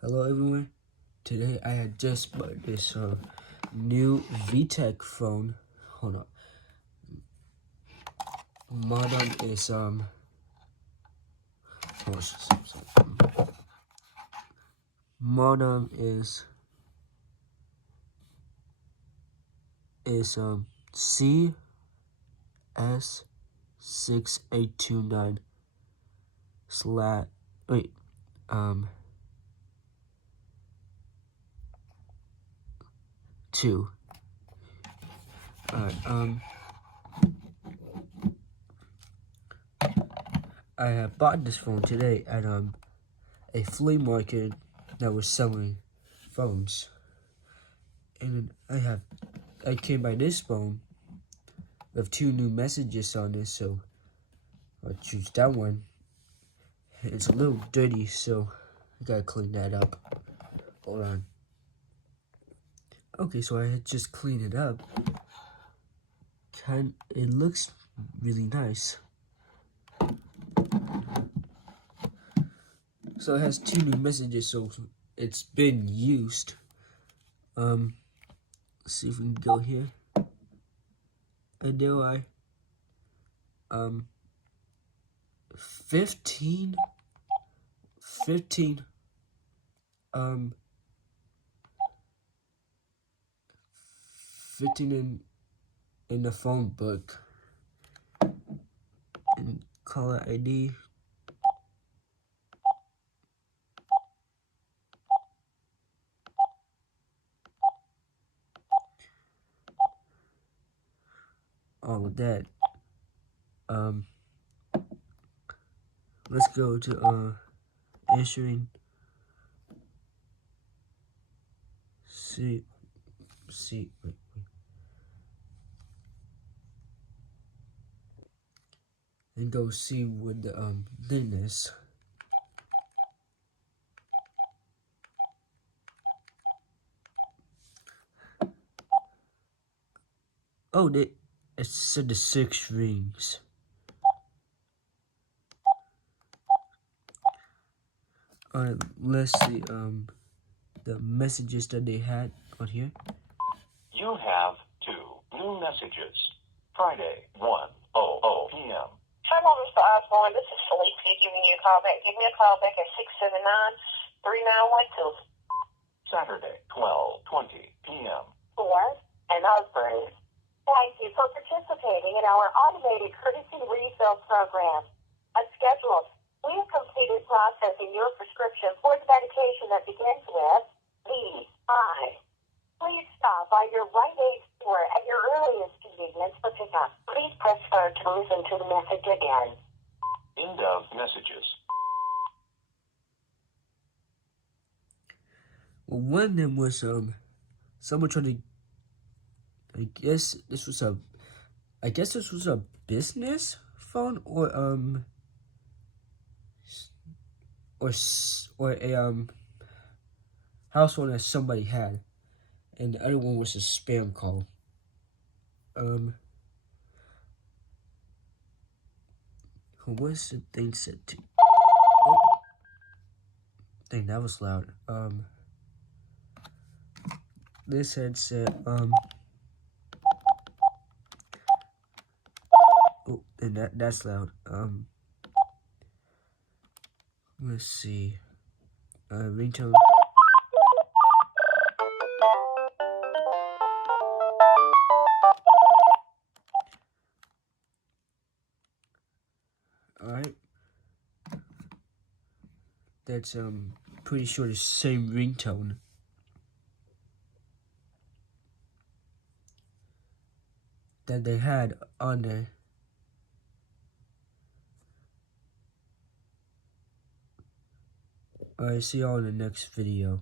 Hello everyone. Today I had just bought this new Vtech phone. Hold on. Modem is modem is CS6829 slash wait 2. Alright, I have bought this phone today at a flea market that was selling phones, and I came by this phone with 2 new messages on it, so I'll choose that one. It's a little dirty, so I gotta clean that up. Hold on. Okay, so I had just cleaned it up. It looks really nice. So it has 2 new messages, so it's been used. Let's see if we can go here. And there are 15 in the phone book. And caller ID. All of that. Let's go to issuing. Wait. And go see what the thing is. Oh, it said the 6 rings. Alright, let's see the messages that they had on here. You have 2 new messages. Friday, 1:00 p.m. Hello, Mr. Osborne. This is Felicia giving you a call back. Give me a call back at 679-3912. Saturday, 12:20 p.m. For an Osborne. Thank you for participating in our automated courtesy refill program. Unscheduled. We have completed processing your prescription for the medication that begins with VI. Please stop by your Rite Aid store at your earliest convenience for pickup. Please press star to listen to the message again. End of messages. Well, one of them was someone trying to. I guess this was a business phone or a house phone that somebody had, and the other one was a spam call. What's the thing said to? Oh, dang, that was loud. This headset oh, and that's loud. Let's see. Ringtone. Alright. That's pretty sure the same ringtone. That they had on there. Alright, see y'all in the next video.